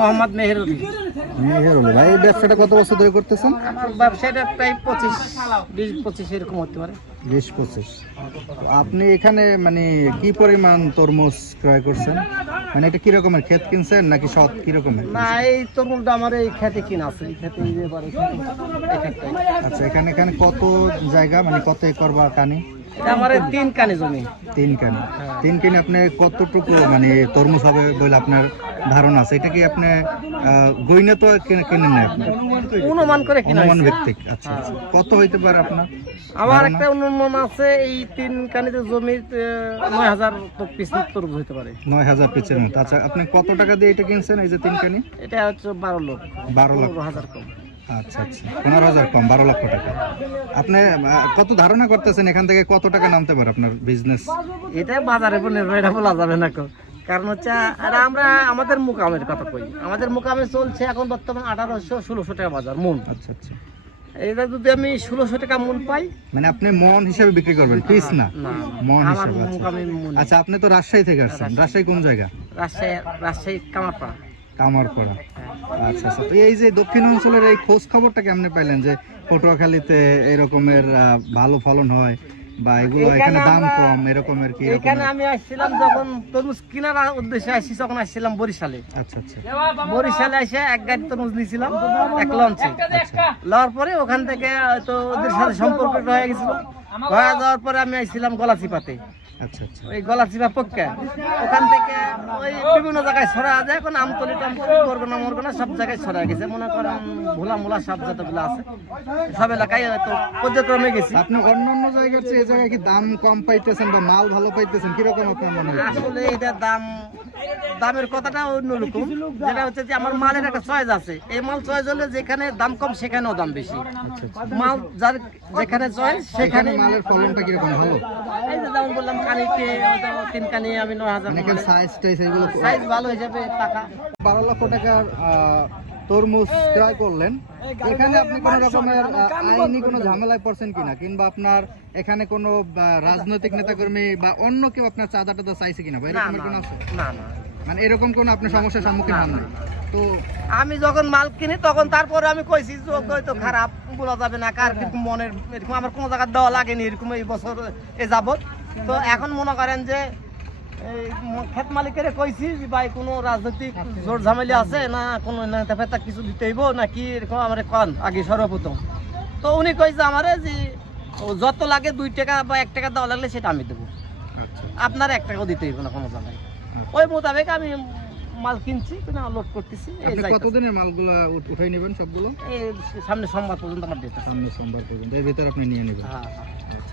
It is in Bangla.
মোহাম্মদ মেহেরুল। মেহেরুল ভাই, এই ব্যবসাটা কত বছর ধরে করতেছেন? আমার ব্যবসাটা প্রায় 20-25 এরকম হতে পারে। 20-25। আপনি এখানে মানে কি পরিমাণ তরমুজ ক্রয় করছেন? মানে এটা কি রকমের ক্ষেত কিনছেন নাকি সৎ কি রকমের? না, এই তরমুজটা আমার এই খেতে কিনা আছে, এই খেতে এবারে আচ্ছা, এখানে কত জায়গা, মানে কত একর বা কানি? এটা আমার 3 কানি জমি। 3 কানি। 3 কানি আপনি কতটুকু মানে তরমুজ হবে বলে আপনার ধারণা আছে? এটা কি আপনি গইনা তো কেনেন না আপনি? অনুমান করে কিনা অনুমান ভিত্তিক। আচ্ছা আচ্ছা, কত হইতে পারে আপনার? আমার একটা অনুমান আছে, এই 3 কানিতে জমি 9000 পিস তরমুজ হতে পারে। 9000 পিসের মতো। আচ্ছা, আপনি কত টাকা দিয়ে এটা কিনছেন এই যে 3 কানি? এটা হচ্ছে 12 লক্ষ। 12 লাখ। 15,000 কম। আচ্ছা আচ্ছা, 15,000 কম, 12 লক্ষ টাকা। আপনি কত ধারণা করতেছেন এখান থেকে কত টাকা নামতে পারে আপনার বিজনেস? এটা বাজারের উপর নির্ভর, এটা বলা যাবে না। কারণ হচ্ছে আমরা আমাদের মুকামের কথা কই, আমাদের মুকামে চলছে এখন বর্তমান 1800-1600 টাকা বাজার মন। আচ্ছা আচ্ছা, এইটা যদি আমি 1600 টাকা মন পাই, মানে আপনি মন হিসেবে বিক্রি করবেন, পিস না? না, মন আমার হিসেবে। মুকামে মন। আচ্ছা, আপনি তো রাজশাহী থেকে আসছেন। রাজশাহী কোন জায়গা? রাজশাহী কামারপাড়া। কামারপাড়া। আচ্ছা আচ্ছা, তো এই যে দক্ষিণ অঞ্চলের এই খোঁজ খবরটা কেমনে পাইলেন যে পটুয়াখালীতে এরকমের ভালো ফলন হয় বা এগুলো এখানে দাম কম এরকমের কি? এখানে আমি আসছিলাম যখন তরমুজ কেনার উদ্দেশ্যে আসছি, তখন আসছিলাম বরিশালে। আচ্ছা আচ্ছা, বরিশালে এসে এক গাড়ি তরমুজ নিয়েছিলাম এক লঞ্চে। লওয়ার পরে ওখান থেকে তো ওদের সাথে সম্পর্ক হয়ে গেছিল। হয়ে যাওয়ার পরে আমি আসছিলাম গলাচিপাতে। আচ্ছা আচ্ছা, ওই গলাচিপা পক্ষে ওখান থেকে ওই বিভিন্ন জায়গায় ছড়া যায়। এখন আমতলি টামতলি মরগনা সব জায়গায় ছড়া গেছে। মনে করেন ভোলা মোলা সব যতগুলো আছে সব এলাকায় হয়তো পর্যক্রমে গেছি। আপনি অন্যান্য জায়গার চেয়ে এই জায়গায় কি দাম কম পাইতেছেন বা মাল ভালো পাইতেছেন, কিরকম আপনার মনে হয়? আসলে এটা দামের কথাটা অন্যরকম। যেটা হচ্ছে যে আমার মালের একটা চয়েস আছে, এই মাল চয়েস হলে যেখানে দাম কম সেখানেও দাম বেশি। মাল যার যেখানে চয়েস সেখানে। মালের ফলনটা কিরকম? ভালো? এই যে যেমন বললাম কানিতে 3 কানি আমি 9000। মানে সাইজ টাইজ এগুলো সাইজ ভালো হিসাবে টাকা। 12 লক্ষ টাকার তরমুজ ক্রয় করলেন। এখানে আপনি কোন রকমের আইনি কোনো ঝামেলায় পড়ছেন কিনা, কিংবা আপনার এখানে কোনো রাজনৈতিক নেতাকর্মী বা অন্য কেউ আপনার চাঁদা টাদা চাইছে কিনা? এরকমের কোনো আছে? না না, মানে এরকম কোনো আপনার সমস্যার সম্মুখীন হন না? তো আমি যখন মাল কিনি তখন তারপরে আমি কইছি যোগ্য তো খারাপ বলা যাবে না, কার কিন্তু মনের এরকম আমার কোনো জায়গায় দেওয়া লাগেনি এরকম এই বছর এ যাবত। তো এখন মনে করেন যে এই ক্ষেত মালিকের কইছি যে ভাই কোনো রাজনৈতিক জোর ঝামেলা আছে না, কোনো নেতা ফেতা কিছু দিতে হইব নাকি এরকম আমার কন আগে সর্বপ্রথম। তো উনি কইছে আমারে যে যত লাগে 2 টাকা বা 1 টাকা দেওয়া লাগলে সেটা আমি দেবো, আপনার 1 টাকাও দিতে হইব না কোনো জায়গায়। ওই মোতাবেক আমি মাল কিনছি, লোড করতেছি। কতদিনের মালগুলো উঠাই নেবেন সবগুলো? এই সামনে সোমবার পর্যন্ত আমার ডেট আছে। সামনে সোমবার পর্যন্ত, এর ভিতরে আপনি নিয়ে নেবেন। হ্যাঁ।